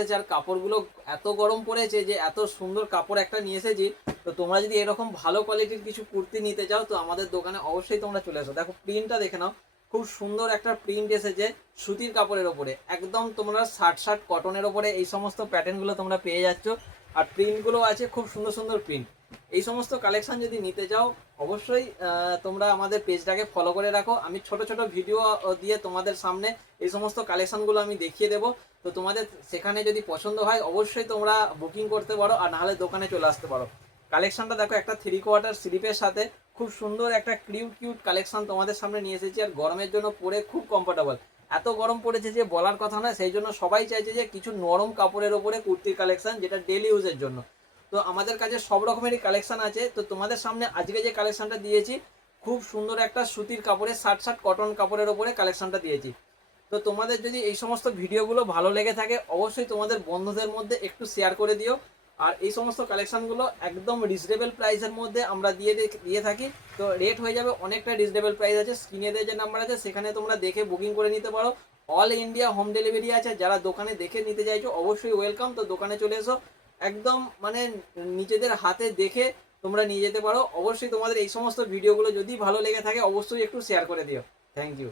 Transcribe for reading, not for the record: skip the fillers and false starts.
এসেছে, আর কাপড়গুলো এত গরম পড়েছে যে এত সুন্দর কাপড় একটা নিয়ে এসেছি। তো তোমরা যদি এরকম ভালো কোয়ালিটির কিছু কুর্তি নিতে চাও তো আমাদের দোকানে অবশ্যই তোমরা চলে এসো। দেখো প্রিন্টটা দেখে নাও, খুব সুন্দর একটা প্রিন্ট এসেছে সুতির কাপড়ের ওপরে, একদম তোমরা শার্ট শার্ট কটনের ওপরে এই সমস্ত প্যাটার্নগুলো তোমরা পেয়ে যাচ্ছ। আর প্রিন্টগুলো আছে খুব সুন্দর সুন্দর প্রিন্ট। এই সমস্ত কালেকশন যদি নিতে চাও অবশ্যই তোমরা আমাদের পেজটাকে ফলো করে রাখো। আমি ছোট ছোট ভিডিও দিয়ে তোমাদের সামনে এই সমস্ত কালেকশনগুলো আমি দেখিয়ে দেবো। তো তোমাদের সেখানে যদি পছন্দ হয় অবশ্যই তোমরা বুকিং করতে পারো, আর নাহলে দোকানে চলে আসতে পারো। কালেকশনটা দেখো, একটা 3/4 স্লিপের সাথে খুব সুন্দর একটা কিউট কিউট কালেকশন তোমাদের সামনে নিয়ে এসেছি। আর গরমের জন্য পরে খুব কমফোর্টেবল, এত গরম পড়েছে যে বলার কথা নয়। সেই জন্য সবাই চাইছে যে কিছু নরম কাপড়ের ওপরে কুর্তির কালেকশন, যেটা ডেলি ইউজের জন্য। তো আমাদের কাছে সব রকমেরই কালেকশন আছে। তো তোমাদের সামনে আজকে যে কালেকশনটা দিয়েছি খুব সুন্দর একটা সুতির কাপড়ের শার্ট শার্ট কটন কাপড়ের ওপরে কালেকশনটা দিয়েছি। তো তোমাদের যদি এই সমস্ত ভিডিওগুলো ভালো লেগে থাকে অবশ্যই তোমাদের বন্ধুদের মধ্যে একটু শেয়ার করে দিও। আর এই সমস্ত কালেকশনগুলো একদম রিজনেবল প্রাইসের মধ্যে আমরা দিয়ে থাকি। তো রেট হয়ে যাবে অনেকটা রিজনেবল প্রাইস আছে, স্ক্রিনে যে নাম্বার আছে সেখানে তোমরা দেখে বুকিং করে নিতে পারো। অল ইন্ডিয়া হোম ডেলিভারি আছে, যারা দোকানে দেখে নিতে চাইছো অবশ্যই ওয়েলকাম। তো দোকানে চলে এসো, একদম মানে নিজেদের হাতে দেখে তোমরা নিয়ে যেতে পারো। অবশ্যই তোমাদের এই সমস্ত ভিডিওগুলো যদি ভালো লেগে থাকে অবশ্যই একটু শেয়ার করে দিও। Thank you.